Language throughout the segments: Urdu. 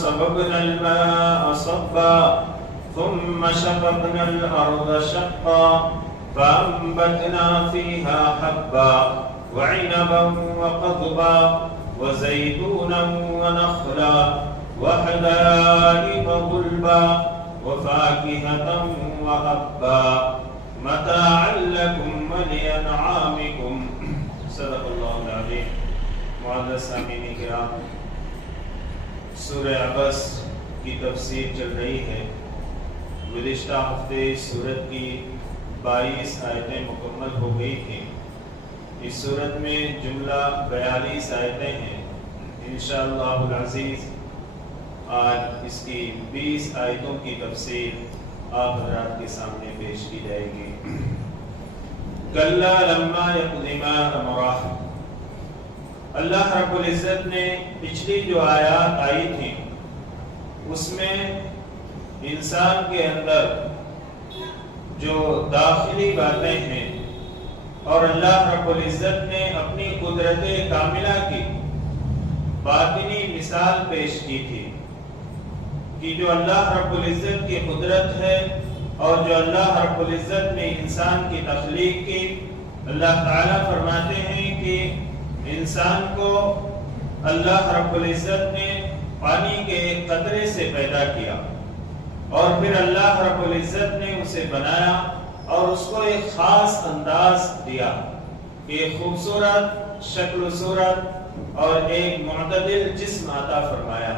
صببنا الماء صبا ثم شققنا الأرض شقا فأنبتنا فيها حبا وعنبا وقضبا وزيتونا ونخلا وحدائق غلبا وفاكهة وأبا متاعا لكم ولأنعامكم. صدق اللہ العظیم. معزز سامعین کرام، سورہ عبس کی تفسیر چل رہی ہے. گزشتہ ہفتے اس سورت کی 22 آیتیں مکمل ہو گئی تھیں. اس سورت میں جملہ 42 آیتیں ہیں. انشاءاللہ العزیز آج اس کی 20 آیتوں کی تفسیر آپ حضرات کے سامنے پیش کی جائے گی. کلا لما یقض ما امرہ. اللہ رب العزت نے پچھلی جو آیات آئی تھیں اس میں انسان کے اندر جو داخلی باتیں ہیں اور اللہ رب العزت نے اپنی قدرت کاملہ کی باطنی مثال پیش کی تھی کہ جو اللہ رب العزت کی قدرت ہے اور جو اللہ رب العزت نے انسان کی تخلیق کی. اللہ تعالیٰ فرماتے ہیں کہ انسان کو اللہ رب العزت نے پانی کے ایک قطرے سے پیدا کیا اور پھر اللہ رب العزت نے اسے بنایا اور اس کو ایک خاص انداز دیا، ایک خوبصورت شکل و صورت اور ایک معتدل جسم عطا فرمایا.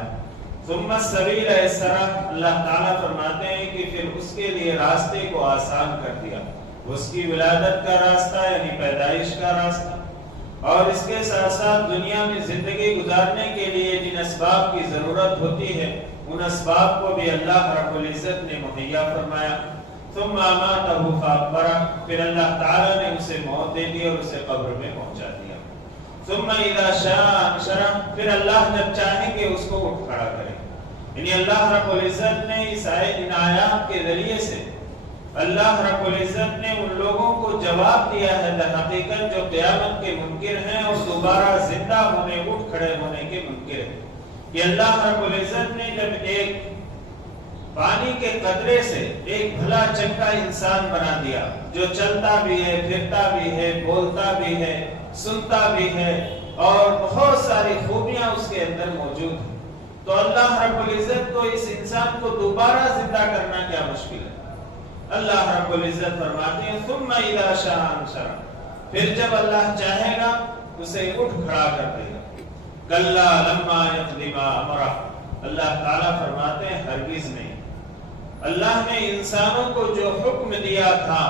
ثم السبیل یسرہ. اللہ تعالیٰ فرماتے ہیں کہ پھر اس کے لیے راستے کو آسان کر دیا. اس کی ولادت کا راستہ یعنی پیدائش کا راستہ اور اس کے ساتھ ساتھ دنیا میں زندگی گزارنے کے لیے جن اسباب کی ضرورت ہوتی ہے ان اسباب کو بھی اللہ رب العزت نے مہیا فرمایا. ثم اماتہ فاقبرہ. پھر اللہ تعالیٰ نے اسے موت دے دی اور اسے قبر میں پہنچا دیا. ثم اذا شاء انشرہ. پھر اللہ جب چاہے کہ اس کو اٹھ کھڑا کرے. یعنی اللہ رب العزت نے اس ان آیات کے ذریعے سے اللہ رب العزت نے ان لوگوں کو جواب دیا ہے در حقیقت جو قیامت کے منکر ہیں اور دوبارہ زندہ ہونے اٹھ کھڑے ہونے کے منکر ہیں. کہ اللہ رب العزت نے جب ایک پانی کے قطرے سے ایک بھلا چنگا انسان بنا دیا جو چلتا بھی ہے، پھرتا بھی ہے، بولتا بھی ہے، سنتا بھی ہے اور بہت ساری خوبیاں اس کے اندر موجود ہیں، تو اللہ رب العزت کو اس انسان کو دوبارہ زندہ کرنا کیا مشکل ہے. اللہ رب العزت فرماتے ہیں ثم اذا شاء انشرہ. پھر جب اللہ چاہے گا اسے اٹھ کھڑا کر دے گا. کلا لما یقض ما امرہ. اللہ تعالیٰ فرماتے ہیں ہرگز نہیں. اللہ نے انسانوں کو جو حکم دیا تھا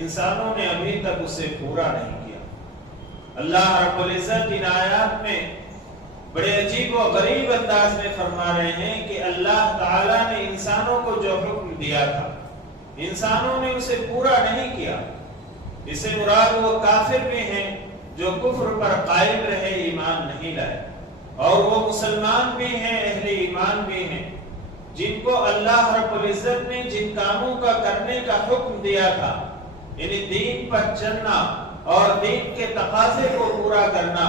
انسانوں نے ابھی تک اسے پورا نہیں کیا. اللہ رب العزت ان آیات میں بڑے عجیب و غریب انداز میں فرما رہے ہیں کہ اللہ تعالیٰ نے انسانوں کو جو حکم دیا تھا انسانوں نے اسے پورا نہیں کیا. اسے مراد وہ کافر بھی ہیں جو کفر پر قائم رہے، ایمان نہیں لائے، اور وہ مسلمان بھی ہیں، اہل ایمان بھی ہیں جن کو اللہ رب العزت نے جن کاموں کا کرنے کا حکم دیا تھا یعنی دین پر چلنا اور دین کے تقاضے کو پورا کرنا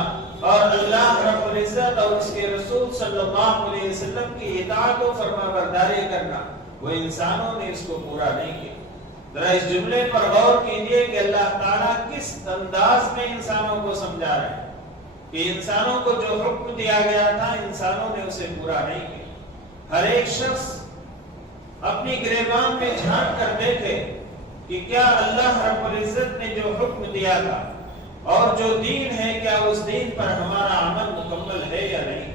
اور اللہ رب العزت اور اس کے رسول صلی اللہ علیہ وسلم کی اطاعت و فرما برداری کرنا، وہ انسانوں نے اس کو پورا نہیں کیا. ذرا اس جملے پر غور کیجئے کہ اللہ تعالیٰ کس انداز میں انسانوں کو سمجھا رہے ہیں کہ انسانوں کو جو حکم دیا گیا تھا انسانوں نے اسے پورا نہیں کیا. ہر ایک شخص اپنی گریبان میں جھانک کر دیکھے کہ کیا اللہ رب العزت نے جو حکم دیا تھا اور جو دین ہے کیا اس دین پر ہمارا عمل مکمل ہے یا نہیں.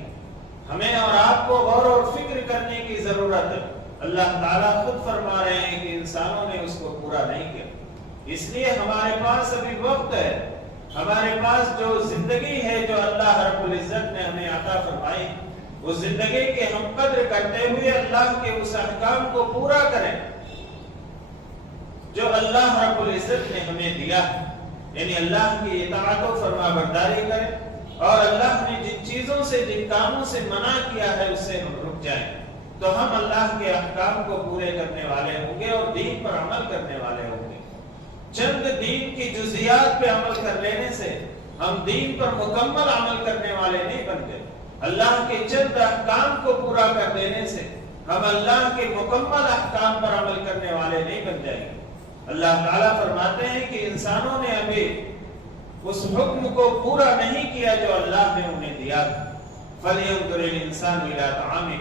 ہمیں اور آپ کو غور اور فکر کرنے کی ضرورت ہے. اللہ تعالیٰ خود فرما رہے ہیں کہ انسانوں نے اس کو پورا نہیں کیا. اس لیے ہمارے پاس ابھی وقت ہے، ہمارے پاس جو زندگی ہے جو اللہ رب العزت نے ہمیں عطا فرمائی اس زندگی کے ہم قدر کرتے ہوئے اللہ کے اس احکام کو پورا کریں جو اللہ رب العزت نے ہمیں دیا ہے. یعنی اللہ کی اطاعت و فرما برداری کریں اور اللہ نے جن چیزوں سے جن کاموں سے منع کیا ہے اس سے ہم رک جائیں تو ہم اللہ کے احکام کو پورے کرنے والے ہوں گے اور دین پر عمل کرنے والے ہوں گے. چند دین کی جزیات پہ عمل کر لینے سے ہم دین پر مکمل عمل کرنے والے نہیں بنتے. اللہ کے چند احکام کو پورا کر دینے سے ہم اللہ کے مکمل احکام پر عمل کرنے والے نہیں بن جائیں گے۔ اللہ تعالیٰ فرماتے ہیں کہ انسانوں نے ابھی اس حکم کو پورا نہیں کیا جو اللہ نے انہیں دیا تھا۔ فَلْيَنْظُرِ الْإِنسَانُ إِلَىٰ طَعَامِهِ،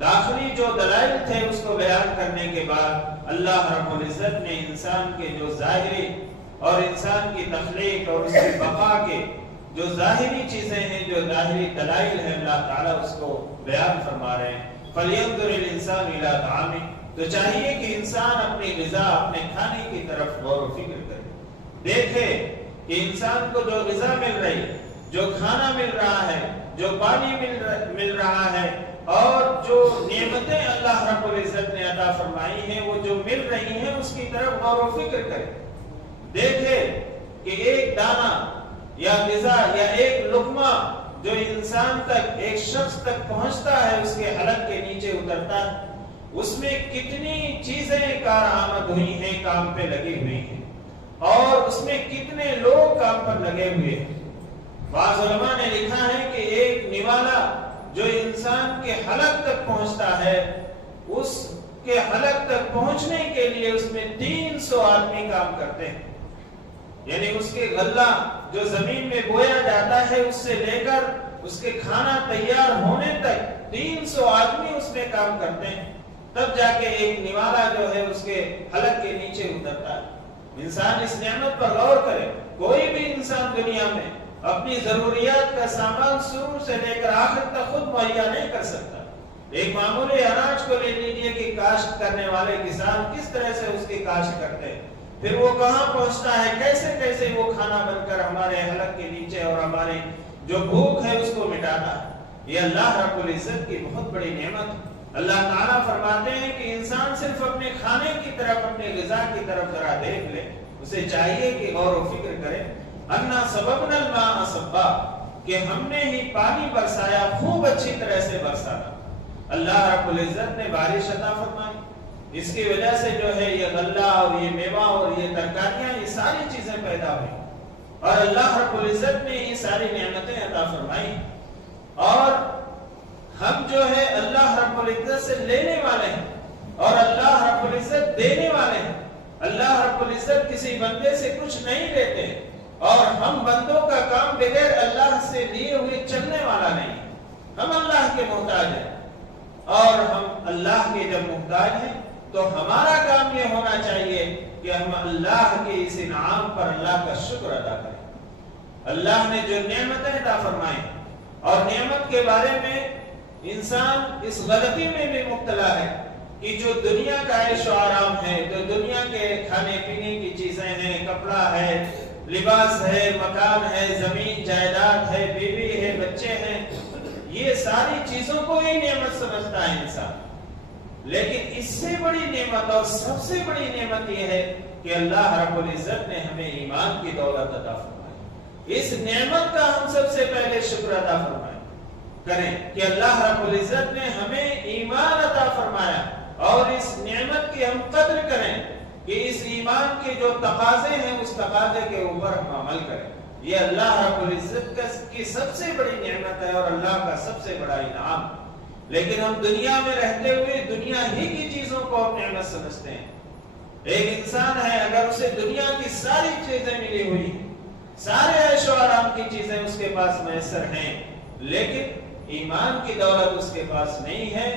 داخلی جو دلائل تھے اس کو بیان کرنے کے بعد اللہ رب العزت نے انسان کے جو ظاہری اور انسان کی تخلیق اور اس کی بقا کے جو ظاہری چیزیں ہیں، جو ظاہری دلائل ہیں، اللہ تعالیٰ اس کو بیان فرما رہے ہیں۔ فَلْيَنْظُرِ الْإِنسَانُ إِلَىٰ طَعَامِهِ، تو چاہیے کہ انسان اپنی غذا، اپنے کھانے کی طرف غور و فکر کرے، دیکھے کہ انسان کو جو غذا مل رہی ہے، جو کھانا مل رہا ہے، جو پانی مل رہا ہے، اور جو نعمتیں اللہ رب العزت نے عطا فرمائی ہیں وہ جو مل رہی ہیں اس کی طرف غور و فکر کرے، دیکھے کہ ایک دانہ یا غذا یا ایک لقمہ جو انسان تک، ایک شخص تک پہنچتا ہے، اس کے حلق کے نیچے اترتا ہے، اس میں کتنی چیزیں کارآمد ہوئی ہیں، کام پہ لگی ہوئی ہیں، اور اس میں کتنے لوگ کام پر لگے ہوئے ہیں۔ بعض علماء نے لکھا ہے کہ ایک نوالا جو انسان کے حلق تک پہنچتا ہے، اس کے حلق تک پہنچنے کے لیے اس میں 300 آدمی کام کرتے ہیں، یعنی اس کے غلہ جو زمین میں بویا جاتا ہے اس سے لے کر اس کے کھانا تیار ہونے تک 300 آدمی اس میں کام کرتے ہیں، تب جا کے ایک نوالا جو ہے اس کے حلق کے نیچے اترتا ہے۔ انسان اس نعمت پر غور کرے، کوئی بھی انسان دنیا میں اپنی ضروریات کا سامان شروع سے لے کر آخر تک خود مہیا نہیں کر سکتا۔ ایک معمولی اناج کو لے لیجئے کہ کاشت کرنے والے کسان کس طرح سے اس کی کاشت کرتے ہیں، پھر وہ کہاں پہنچتا ہے، کیسے کیسے وہ کھانا بن کر ہمارے حلق کے نیچے اور ہماری جو بھوک ہے اس کو مٹاتا ہے۔ یہ اللہ رب العزت کی بہت بڑی نعمت ہے۔ اللہ تعالیٰ فرماتے ہیں کہ انسان صرف اپنے کھانے کی طرف، اپنے غذا کی طرف ذرا دیکھ لے، اسے چاہیے کہ غور و فکر کرے۔ اَنَّا صَبَبْنَا الْمَاءَ صَبًّا، کہ ہم نے ہی پانی برسایا، خوب اچھی طرح سے برسایا۔ اللہ رب العزت نے بارش عطا فرمائی، اس کی وجہ سے جو ہے یہ غلہ اور یہ میوہ اور یہ ترکاریاں، یہ ساری چیزیں پیدا ہوئی، اور اللہ رب العزت نے یہ ساری نعمتیں عطا فرمائی، اور ہم جو ہے اللہ رب العزت سے لینے والے ہیں اور اللہ رب العزت دینے والے ہیں۔ اللہ رب العزت کسی بندے سے کچھ نہیں لیتے، اور ہم بندوں کا کام بغیر اللہ سے لیے ہوئے چلنے والا نہیں۔ ہم اللہ کے محتاج ہیں، اور ہم اللہ کے جب محتاج ہیں تو ہمارا کام یہ ہونا چاہیے کہ ہم اللہ کے اس انعام پر اللہ کا شکر ادا کریں۔ اللہ نے جو نعمتیں عطا فرمائیں، اور نعمت کے بارے میں انسان اس غلطی میں بھی مبتلا ہے کہ جو دنیا کا عیش و آرام ہے، جو دنیا کے کھانے پینے کی چیزیں ہیں، کپڑا ہے، لباس ہے، مکان ہے، زمین جائیداد ہے، بیوی ہے، بچے ہیں، یہ ساری چیزوں کو ہی نعمت سمجھتا ہے انسان۔ لیکن اس سے بڑی نعمت اور سب سے بڑی نعمت یہ ہے کہ اللہ رب العزت نے ہمیں ایمان کی دولت عطا فرمائی۔ اس نعمت کا ہم سب سے پہلے شکر ادا کریں کہ اللہ رب العزت نے ہمیں ایمان عطا فرمایا، اور اس نعمت کی ہم قدر کریں کہ اس ایمان کے جو تقاضے ہیں اس تقاضے کے اوپر ہم عمل کریں۔ یہ اللہ رب العزت کی سب سے بڑی نعمت ہے اور اللہ کا سب سے بڑا انعام۔ لیکن ہم دنیا میں رہتے ہوئے دنیا ہی کی چیزوں کو ہم نعمت سمجھتے ہیں۔ ایک انسان ہے، اگر اسے دنیا کی ساری چیزیں ملی ہوئی ہیں، سارے عیش و آرام کی چیزیں اس کے پاس میسر ہیں، لیکن ایمان کی دولت اس کے پاس نہیں ہے،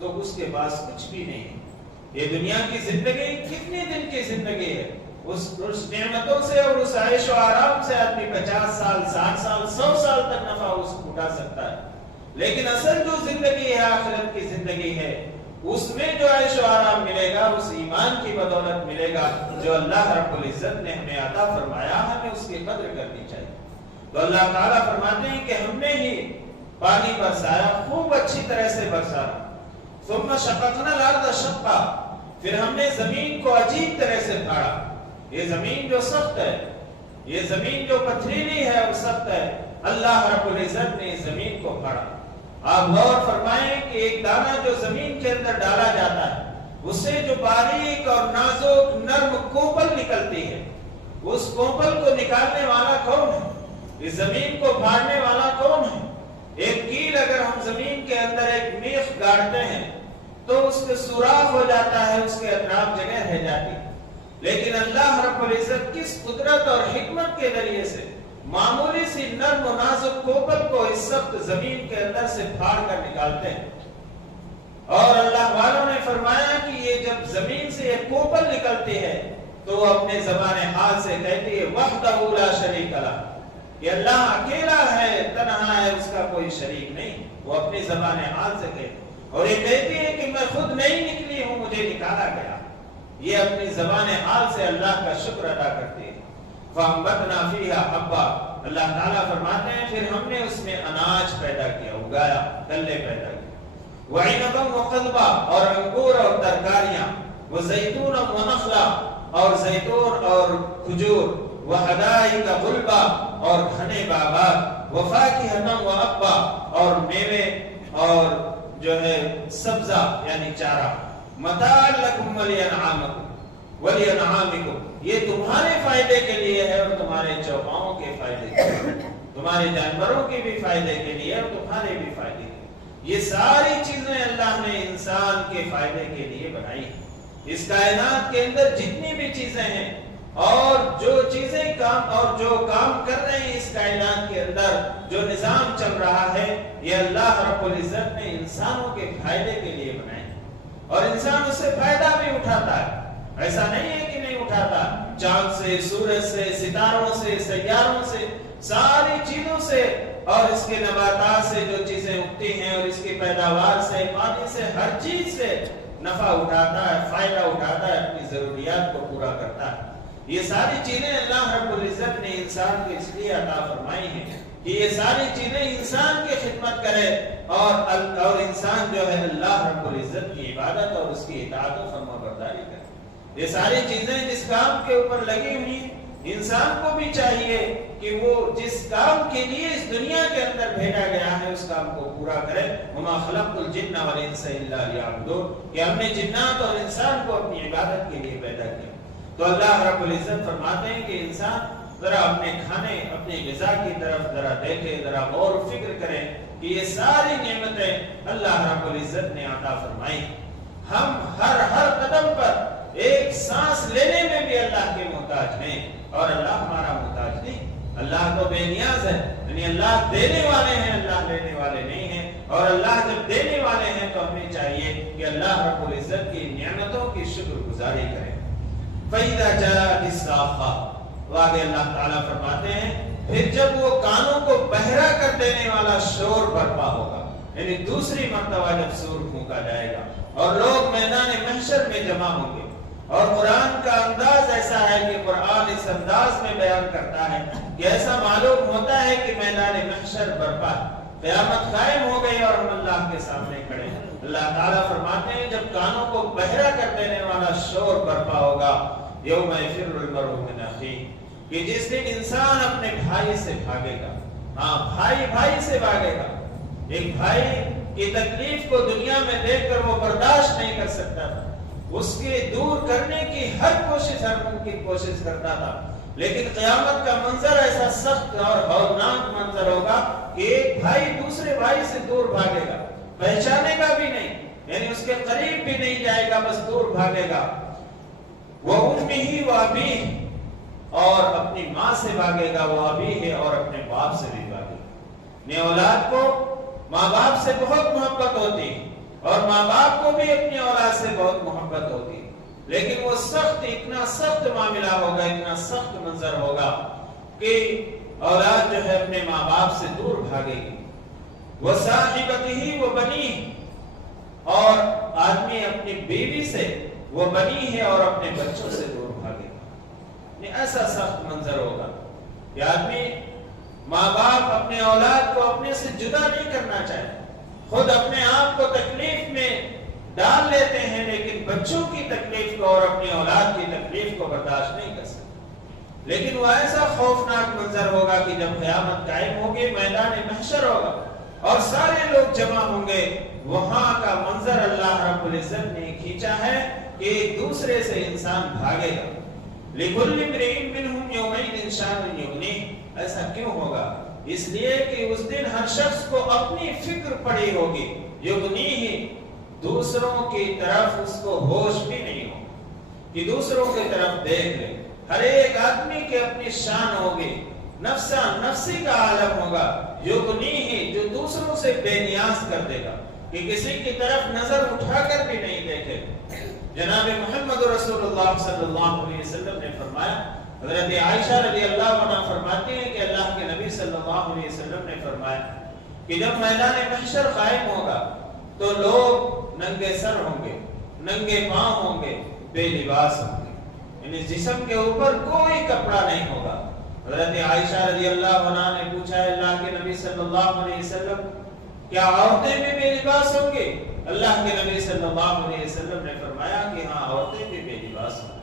تو اس کے پاس کچھ بھی نہیں ہے۔ یہ دنیا کی زندگی کتنے دن کی زندگی ہے، اس نعمتوں سے اور اس عیش و آرام سے آدمی 50 سال، 60 سال، 100 سال تک نفع اس کو اٹھا سکتا ہے، لیکن اصل جو زندگی ہے، آخرت کی زندگی ہے، اس میں جو عیش و آرام ملے گا اس ایمان کی بدولت ملے گا جو اللہ رب العزت نے ہمیں عطا فرمایا، ہمیں اس کی قدر کرنی چاہیے۔ تو اللہ تعالیٰ فرماتے ہیں کہ ہم نے ہی پانی برسایا، خوب اچھی طرح سے برسایا۔ ثم شققنا الارض شقا، پھر ہم نے زمین کو عجیب طرح سے پھاڑا۔ یہ زمین جو سخت ہے، یہ زمین جو پتھریلی ہے اور سخت ہے، اللہ رب العزت نے زمین کو پھاڑا۔ آپ غور فرمائیں کہ ایک دانہ جو زمین کے اندر ڈالا جاتا ہے، اس سے جو باریک اور نازک نرم کوپل نکلتی ہے، اس کوپل کو نکالنے والا کون ہے؟ اس زمین کو پھاڑنے والا کون ہے؟ ایک کیل اگر ہم زمین کے اندر ایک میخ گاڑتے ہیں تو اس کے سوراخ ہو جاتا ہے، اس کے اطراف جگہ رہ جاتی ہے، لیکن اللہ رب العزت کس قدرت اور حکمت کے ذریعے سے معمولی سی نرم و نازک کوپل کو اس سخت زمین کے اندر سے پھاڑ کر نکالتے ہیں۔ اور اللہ والوں نے فرمایا کہ یہ جب زمین سے یہ کوپل نکلتی ہے تو وہ اپنے زبان حال سے کہتی ہے وحدہ لا شریک لہ، کہ اللہ اکیلا ہے، تنہا ہے، اس کا کوئی شریک نہیں۔ وہ اپنی زبان حال سے کہتی ہے، اور یہ کہتی ہے کہ میں خود نہیں نکلی ہوں، مجھے نکالا گیا۔ یہ اپنی زبان حال سے اللہ کا شکر ادا کرتی ہے۔ فَأَنبَتْنَا فِيهَا حَبًّا، اللہ تعالیٰ فرماتے ہیں پھر ہم نے اس میں اناج پیدا کیا، اگایا، غلے پیدا کیا۔ وَعِنَبًا وَقَضْبًا، اور انگور اور ترکاریاں، وَزَيْتُونًا وَنَخْلًا، اور زیتون اور کھجور، وَحَدَائِقَ غُلْبًا، اور گھنے باغات، وَفَاكِهَةً وَأَبًّا، اور میوے اور جو ہے سبزہ یعنی چارہ، مَتَاعًا لَكُمْ وَلِأَنْعَامِكُمْ، یہ تمہارے فائدے کے لیے ہے اور تمہارے چوپاؤں کے فائدے کے لیے، تمہارے جانوروں کے بھی فائدے کے لیے اور تمہارے بھی فائدے کے لیے۔ یہ ساری چیزیں اللہ نے انسان کے فائدے کے لیے بنائی ہیں۔ اس کائنات کے اندر جتنی بھی چیزیں ہیں اور جو چیزیں جو کام کر رہے ہیں اس کائنات کے اندر، جو نظام چل رہا ہے، یہ اللہ رب العزت نے انسانوں کے فائدے کے لیے بنائے، اور انسان اس سے فائدہ بھی اٹھاتا ہے۔ ایسا نہیں ہے کہ نہیں اٹھاتا، چاند سے، سورج سے، ستاروں سے، سیاروں سے، ساری چیزوں سے، اور اس کے نباتات سے جو چیزیں اگتی ہیں اور اس کی پیداوار سے، پانی سے، ہر چیز سے نفع اٹھاتا ہے، فائدہ اٹھاتا ہے، اپنی ضروریات کو پورا کرتا ہے۔ یہ ساری چیزیں اللہ رب العزت نے انسان کو اس لیے عطا فرمائی ہیں کہ یہ ساری چیزیں انسان کی خدمت کرے اور انسان جو ہے اللہ رب العزت کی عبادت اور اس کی اطاعت و فرمانبرداری کرے۔ یہ ساری چیزیں جس کام کے اوپر لگی ہوئی، انسان کو بھی چاہیے کہ وہ جس کام کے لیے اس دنیا کے اندر بھیجا گیا ہے اس کام کو پورا کرے۔ وما خلقت الجن والانس الا لیعبدون، کہ ہم نے جنات اور انسان کو اپنی عبادت کے لیے پیدا کیا۔ تو اللہ رب العزت فرماتے ہیں کہ انسان ذرا اپنے کھانے، اپنی غذا کی طرف ذرا دیکھے، ذرا غور و فکر کرے کہ یہ ساری نعمتیں اللہ رب العزت نے عطا فرمائی۔ ہم ہر قدم پر ایک سانس لینے میں بھی اللہ کے محتاج ہیں، اور اللہ ہمارا محتاج نہیں۔ اللہ تو بے نیاز ہے، یعنی اللہ دینے والے ہیں، اللہ لینے والے نہیں ہیں، اور اللہ جب دینے والے ہیں تو ہمیں چاہیے کہ اللہ رب العزت کی نعمتوں کی شکر گزاری کریں۔ فَإِذَا جَاءَتِ الصَّاخَّةُ، آگے اللہ تعالیٰ فرماتے ہیں پھر جب وہ کانوں کو بہرا کر دینے والا شور برپا ہوگا، یعنی دوسری مرتبہ جب سور پھونکا جائے گا اور لوگ میدان محشر میں جمع ہوں گے۔ اور قرآن کا انداز ایسا ہے کہ قرآن اس انداز میں بیان کرتا ہے کہ ایسا معلوم ہوتا ہے کہ میدان محشر برپا ہے، قیامت قائم ہو گئی اور ہم اللہ کے سامنے کھڑے ہیں۔ اللہ تعالیٰ فرماتے ہیں جب کانوں کو بہرا کر دینے والا شور برپا ہوگا، یوم یفر المرء من اخیہ، کہ جس دن انسان اپنے بھائی سے بھاگے گا۔ ہاں، بھائی سے بھاگے گا۔ ایک بھائی کی تکلیف کو دنیا میں دیکھ کر وہ برداشت نہیں کر سکتا تھا، اس کے دور کرنے کی ہر ممکن کوشش کرتا تھا، لیکن قیامت کا منظر ایسا سخت اور ہولناک منظر ہوگا کہ ایک بھائی دوسرے بھائی سے دور بھاگے گا، پہچانے گا بھی نہیں، یعنی اس کے قریب بھی نہیں جائے گا، بس دور بھاگے گا۔ وَأُمِّهِ وَأَبِيهِ، اور اپنی ماں سے بھاگے گا، وہ ابھی ہے، اور اپنے باپ سے بھی بھاگے گا۔ اپنے اولاد کو ماں باپ سے بہت محبت ہوتی ہے، اور ماں باپ کو بھی اپنی اولاد سے بہت محبت ہوتی ہے، لیکن وہ اتنا سخت معاملہ ہوگا، اتنا سخت منظر ہوگا کہ اولاد جو ہے اپنے ماں باپ سے دور بھاگے گی۔ وَصَاحِبَتِهِ وَبَنِيهِ، اور آدمی اپنی بیوی سے، وہ بنی ہے، اور اپنے بچوں سے دور بھاگے گا۔ ایسا سخت منظر ہوگا کہ آدمی، ماں باپ اپنے اولاد کو اپنے سے جدا نہیں کرنا چاہتے، خود اپنے آپ کو تکلیف میں ڈال لیتے ہیں، لیکن بچوں کی تکلیف کو اور اپنی اولاد کی تکلیف کو برداشت نہیں کر سکتے۔ لیکن وہ ایسا خوفناک منظر ہوگا کہ جب قیامت قائم ہوگی، میدان محشر ہوگا اور سارے لوگ جمع ہوں گے، وہاں کا منظر اللہ رب العزت نے کھینچا ہے کہ ایک دوسرے سے انسان بھاگے گا۔ لِكُلِّ امْرِئٍ مِّنْهُمْ يَوْمَئِذٍ شَأْنٌ يُغْنِيهِ، ایسا کیوں ہوگا؟ اس لیے کہ اس دن ہر شخص کو اپنی فکر پڑی ہوگی، یغنیہ، دوسروں کی طرف اس کو ہوش بھی نہیں ہوگا کہ دوسروں کی طرف دیکھ لے۔ ہر ایک آدمی کی اپنی شان ہوگی، نفسا نفسی کا عالم ہوگا، یغنیہ، جو دوسروں سے بے نیاز کر دے گا کہ کسی کی طرف نظر اٹھا کر بھی نہیں دیکھے۔ جناب محمد رسول اللہ صلی اللہ علیہ وسلم نے فرمایا، حضرت عائشہ رضی اللہ عنہ فرماتی ہیں کہ اللہ کے نبی صلی اللہ علیہ وسلم نے فرمایا کہ جب میدان محشر قائم ہوگا تو لوگ ننگے سر ہوں گے، ننگے پاؤں ہوں گے، بے لباس ہوں گے، یعنی جسم کے اوپر کوئی کپڑا نہیں ہوگا۔ حضرت عائشہ رضی اللہ عنہ نے پوچھا، اللہ کے نبی صلی اللہ علیہ وسلم کیا عورتیں بھی بے لباس ہوں گے؟ اللہ کے نبی صلی اللہ علیہ وسلم نے فرمایا کہ ہاں، عورتیں بھی بے لباس ہوں گے،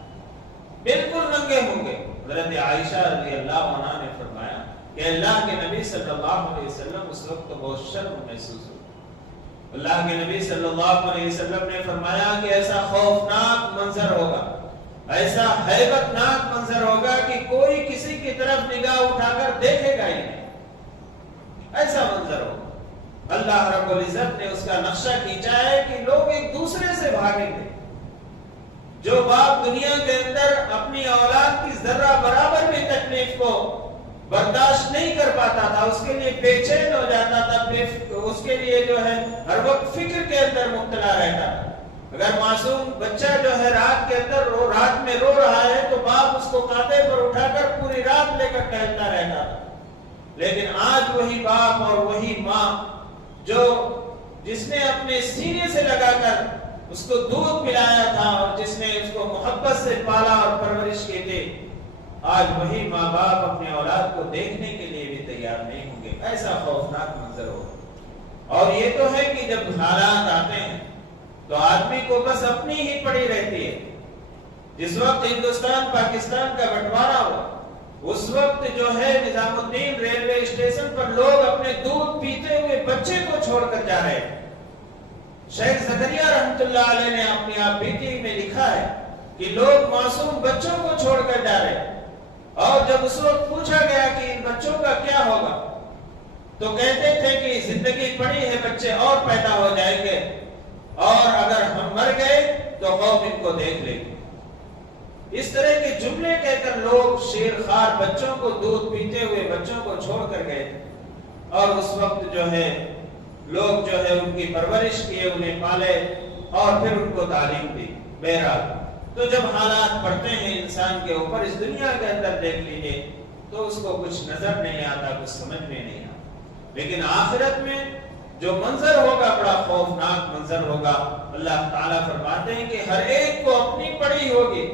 بالکل ننگے ہوں گے۔ حضرت عائشہ رضی اللہ عنہ نے فرمایا کہ اللہ کے نبی صلی اللہ علیہ وسلم اس وقت بہت شرم محسوس ہوئی۔ اللہ کے نبی صلی اللہ علیہ وسلم نے فرمایا کہ ایسا خوفناک منظر ہوگا، ایسا ہیبت ناک منظر ہوگا کہ کوئی کسی کی طرف نگاہ اٹھا کر دیکھے گا ہی نہیں، ایسا منظر ہوگا۔ اللہ رب العزت نے اس کا نقشہ کھینچا ہے کہ لوگ ایک دوسرے سے بھاگیں گے۔ جو باپ دنیا کے اندر اپنی اولاد کی ذرہ برابر بھی تکلیف کو برداشت نہیں کر پاتا تھا، اس کے لیے بے چین ہو جاتا تھا، اس کے لیے جو ہے ہر وقت فکر کے اندر مبتلا رہتا تھا۔ اگر معصوم بچہ جو ہے رات کے اندر رات میں رو رہا ہے تو باپ اس کو کاندھے پر اٹھا کر پوری رات لے کر ٹہلتا رہتا تھا۔ لیکن آج وہی باپ اور وہی ماں جس نے اپنے سینے سے لگا کر اس کو دودھ پلایا تھا اور جس نے اس کو محبت سے پالا اور پرورش کی تھی، آج وہی ماں باپ اپنے اولاد کو دیکھنے کے لیے بھی تیار نہیں ہوں گے۔ ایسا خوفناک منظر ہوگا۔ اور یہ تو ہے کہ جب حالات آتے ہیں تو آدمی کو بس اپنی ہی پڑی رہتی ہے۔ جس وقت ہندوستان پاکستان کا بٹوارا ہوا، اس وقت جو ہے نظام الدین ریلوے اسٹیشن پر لوگ اپنے دودھ پیتے ہوئے بچے کو چھوڑ کر جا رہے ہیں۔ شیخ زکریا رحمت اللہ علیہ نے اپنی آپ بیٹی میں لکھا ہے کہ لوگ معصوم بچوں کو چھوڑ کر جا رہے ہیں، اور جب اس وقت پوچھا گیا کہ ان بچوں کا کیا ہوگا تو کہتے تھے کہ زندگی پڑی ہے، بچے اور پیدا ہو جائیں گے، اور اگر ہم مر گئے تو قوم ان کو دیکھ لے گی۔ اس طرح کے جملے کہہ کر لوگ شیرخوار بچوں کو، دودھ پیتے ہوئے بچوں کو چھوڑ کر گئے، اور اس وقت جو ہے لوگ جو ہے ان کی پرورش کیے، انہیں پالے اور پھر ان کو تعلیم دی۔ بہرحال تو جب حالات پڑتے ہیں انسان کے اوپر اس دنیا کے اندر دیکھ لیجیے تو اس کو کچھ نظر نہیں آتا، کچھ سمجھ میں نہیں آتا، لیکن آخرت میں جو منظر ہوگا بڑا خوفناک منظر ہوگا۔ اللہ تعالیٰ فرماتے ہیں کہ ہر ایک کو اپنی پڑی ہوگی،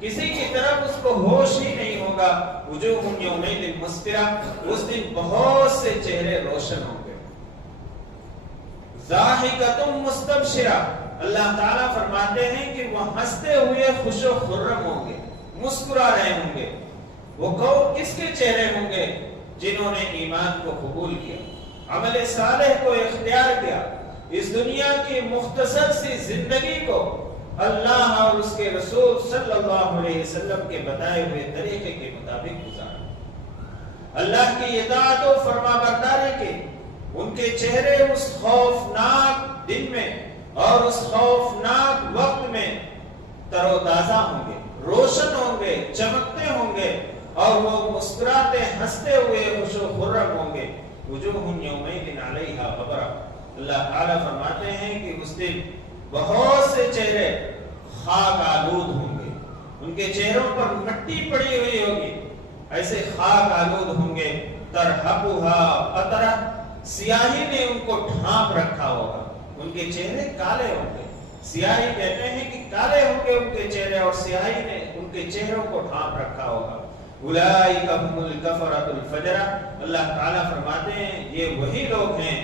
کسی کی طرف اس کو ہوش ہی نہیں ہوگا۔ وجوہ یومئذ مسفرہ، اس دن بہت سے چہرے روشن ہوں گے۔ ضاحکۃ مستبشرہ، اللہ تعالیٰ فرماتے ہیں کہ وہ ہنستے ہوئے خوش و خرم ہوں گے، مسکرا رہے ہوں گے۔ وہ کس کے چہرے ہوں گے؟ جنہوں نے ایمان کو قبول کیا، عمل صالح کو اختیار کیا، اس دنیا کی مختصر سی زندگی کو اللہ اور اس کے رسول صلی اللہ علیہ وسلم کے بتائے ہوئے طریقے کے مطابق گزارا، اللہ کی اطاعت و فرما برداری کی۔ ان کے چہرے اس خوفناک دن میں اور اس خوفناک وقت میں تر و تازہ ہوں گے، روشن ہوں گے، چمکتے ہوں گے، اور وہ مسکراتے ہنستے ہوئے خوش و خرم ہوں گے۔ وجوہ یومئذ علیہا غبرہ، اللہ تعالیٰ فرماتے ہیں کہ اس دن بہت سے چہرے خاک آلود ہوں گے، ان کے چہروں پر مٹی پڑی ہوئی ہوگی، ایسے خاک آلود ہوں گے۔ ترہقھا قطرہ، سیاہی نے ان کو ڈھانپ رکھا ہوگا، ان کے چہرے کالے ہوں گے۔ سیاہی کہتے ہیں کہ کالے ہوں گے ان کے چہرے، اور سیاہی نے ان کے چہروں کو ڈھانپ رکھا ہوگا۔ اولئک هم الکفرۃ الفجرہ، اللہ تعالیٰ فرماتے ہیں یہ وہی لوگ ہیں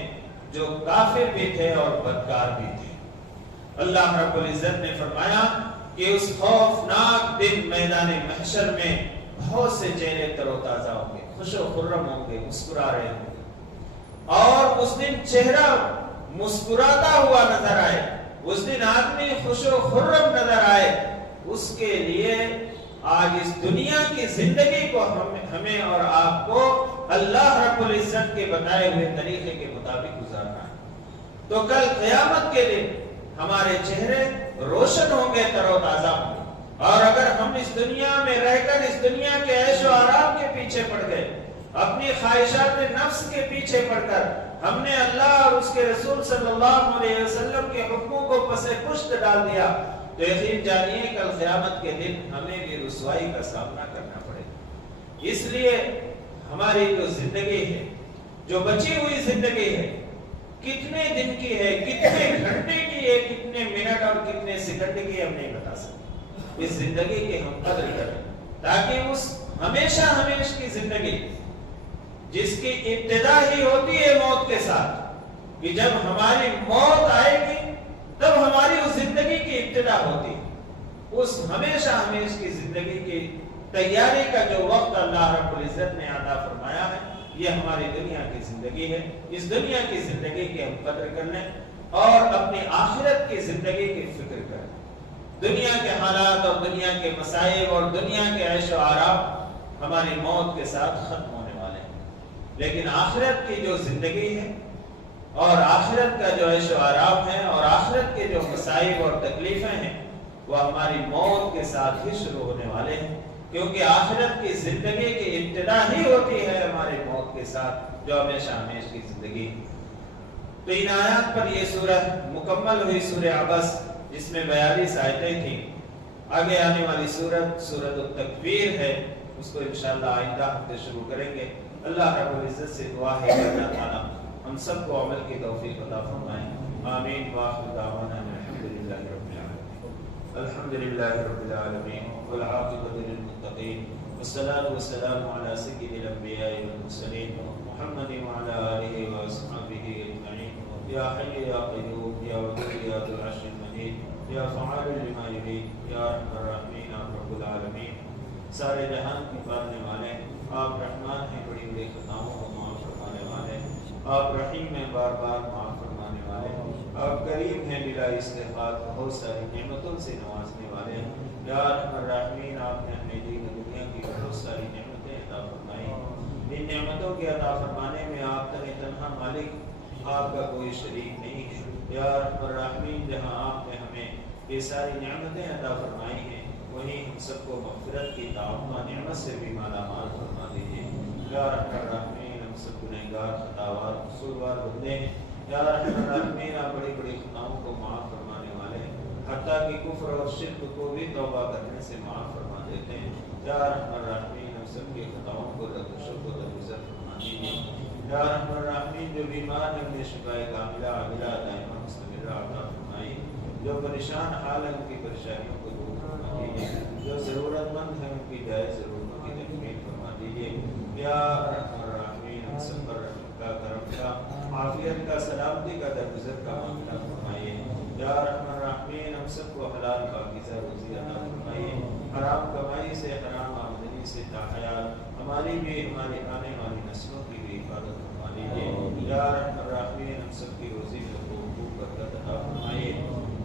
جو کافر بھی تھے اور بدکار بھی تھے۔ اللہ رب العزت نے فرمایا کہ اس خوفناک دن میدان محشر میں بہت سے چہرے تر و تازہ ہوں گے، خوش و خرم ہوں گے، مسکرا رہے ہوں گے، اور اس دن چہرہ مسکراتا ہوا نظر آئے، اس دن آدمی خوش و خرم نظر آئے، اس کے لیے آج اس دنیا کی زندگی کو ہمیں اور آپ کو اللہ رب العزت کے بتائے ہوئے طریقے کے مطابق گزارنا ہے، تو کل قیامت کے دن ہمارے چہرے روشن ہوں گے، تر و تازہ ہوں گے۔ اور اگر ہم اس دنیا میں رہ کر اس دنیا کے عیش و آرام کے پیچھے پڑ گئے، اپنی خواہشات نفس کے پیچھے پڑ کر ہم نے اللہ اور اس کے رسول صلی اللہ علیہ وسلم کے حکموں کو پس پشت ڈال دیا، تو یقین جانیے کل قیامت کے دن ہمیں بھی رسوائی کا سامنا کرنا پڑے گا۔ اس لیے ہماری جو زندگی ہے، جو بچی ہوئی زندگی ہے، کتنے دن کی ہے، کتنے گھنٹے کی ہے، کتنے منٹ اور کتنے سیکنڈ کی ہم نہیں بتا سکتے۔ اس زندگی کی ہم قدر کریں تاکہ اس ہمیشہ ہمیشہ کی زندگی جس کی ابتدا ہی ہوتی ہے موت کے ساتھ، کہ جب ہماری موت آئے گی تب ہماری اس زندگی کی ابتدا ہوتی ہے، اس ہمیشہ ہمیشہ کی زندگی کی تیاری کا جو وقت اللہ رب العزت نے عطا فرمایا ہے، یہ ہماری دنیا کی زندگی ہے۔ اس دنیا کی زندگی کی ہم قدر کر لیں اور اپنی آخرت کی زندگی کی فکر کریں۔ دنیا کے حالات اور دنیا کے مسائل اور دنیا کے عیش و آرام ہماری موت کے ساتھ ختم ہونے والے ہیں، لیکن آخرت کی جو زندگی ہے اور آخرت کا جو عیش و آرام ہے اور آخرت کے جو مسائل اور تکلیفیں ہیں، وہ ہماری موت کے ساتھ ہی شروع ہونے والے ہیں، کیونکہ آخرت کی زندگی کی ابتدا ہی ہوتی ہے ہماری موت کے ساتھ، جو ہمیشہ ہمیشہ کی زندگی۔ تو ان آیات پر یہ سورت مکمل ہوئی، سورہ عبس، جس میں 42 آیتیں تھیں۔ آگے آنے والی سورت سورۃ التکویر ہے، اس کو انشاءاللہ آئندہ ہفتے شروع کریں گے۔ اللہ رب العزت سے دعا ہے کہ اللہ تعالیٰ ہم سب کو عمل کی توفیق عطا فرمائے۔ آمین۔ وآخر دعوانا الحمدللہ رب العالمین۔ الحمدللہ رب العالمین والعاقبۃ للمتقین والصلاۃ والسلام علی سید الانبیاء والمرسلین محمد وعلی آلہ واصحابہ اجمعین۔ یا حی یا قیوم یا ودود یا ذو العرش المجید یا فعال لما یرید یا ارحم الراحمین آپ رب العالمین۔ سارے جہان کے پالنے والے آپ رحمان ہیں، بڑی بڑی خطاؤں کو معاف فرمانے والے آپ رحیم ہیں، بار بار معاف فرمانے والے آپ کریم ہیں، بلا استحقاق بہت ساری نعمتوں سے نوازنے والے یا ارحم الراحمین۔ آپ نے ہمیں دین و دنیا کی بہت ساری نعمتیں عطا فرمائی، ان نعمتوں کے عطا فرمانے میں آپ تنہا مالک، آپ کا کوئی شریک نہیں ہے یا ارحم الراحمین۔ جہاں آپ نے ہمیں یہ ساری نعمتیں عطا فرمائی ہیں، وہیں ہم سب کو مغفرت کی تعامہ نعمت سے بھی مالا مال فرما دیجیے یا ارحم الراحمین۔ ہم سب گنہگار، خطاوار، قصوروار بندے ہیں یا ارحم الراحمین۔ آپ بڑی بڑی خطاؤں کو معاف فرمانے والے ہیں، حتیٰ کہ کفر اور شرک کو بھی توبہ کرنے سے معاف فرما دیتے ہیں یا ارحم الراحمین۔ ہم سب کی خطاؤں کو درگزر کو درگزر فرما دیجیے یا ارحم الراحمین۔ جو بیمار ہیں انہیں شفائے کاملہ عاجلہ دائمہ مستمرہ عطا فرمائیے، جو پریشان حال ہیں ان کی پریشانیوں کو دور فرما دیجیے، جو ضرورت مند ہیں ان کی جائز ضرورتوں کی تکمیل فرما دیجیے یا ارحم الراحمین۔ ہم سب پر رحمت کا، کرم کا، عافیت کا، سلامتی کا، درگزر کا معاملہ فرمائیے یا ارحم الراحمین۔ ہم سب کو حلال پاکیزہ روزی عطا فرمائیے، حرام کمائی سے، حرام آمدنی سے تاحیات ہماری بھی، ہماری آنے والی نسلوں کی بھی حفاظت فرما لیجیے یا ارحم الراحمین۔ ہم سب کی روزی میں خوب برکت عطا فرمائیے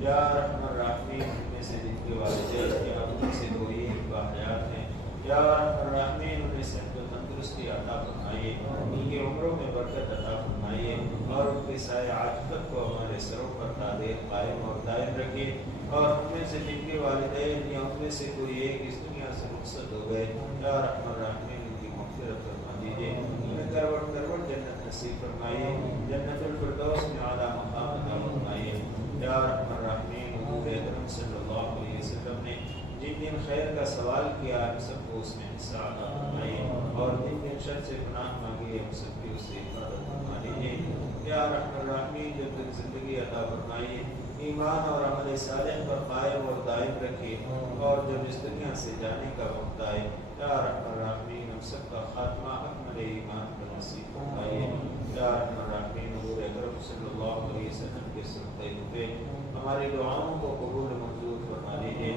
یا ارحم الراحمین۔ ان میں سے جن کے والدین یا ان سے کوئی باحیات ہیں یا ارحم الراحمین، انہیں صحت و تندرستی عطا فرمائیے، ان کی عمروں میں برکت عطا فرمائیے اور ان کے سایہ عاطفت کو ہمارے سروں پر قادر قائم اور دائم رکھیے۔ اور ان میں سے جن کے والدین یا ان میں سے کوئی ایک اس دنیا سے رخصت ہو گئے یا ارحم الراحمین، ان کی مغفرت فرما دیجیے، انہیں کروڑ کروڑ جنت نصیب فرمائیے، جنت الفردوس میں اعلیٰ مقام عطا فرمائیے یا ارحم الراحمین۔ حضور اکرم صلی اللہ علیہ وسلم نے جن دن خیر کا سوال کیا ہم سب کو اس میں حصہ عطا فرمائیے، اور جن دن شر سے پناہ مانگی ہم سب کی اس سے حفاظت فرما دیجیے یا ارحم الراحمین۔ جب تک زندگی عطا فرمائیے، ایمان اور عمل صالح پر قائم اور دائم رکھیے، اور جب اس دنیا سے جانے کا وقت آئے یا ارحم الراحمین ہم سب کا خاتمہ اکمل ایمان پر نصیب فرمائیے یا ارحم الراحمین۔ حضور اکرم صلی اللہ علیہ وسلم کے صدقے پہ ہماری دعاؤں کو قبول منظور فرما لیجیے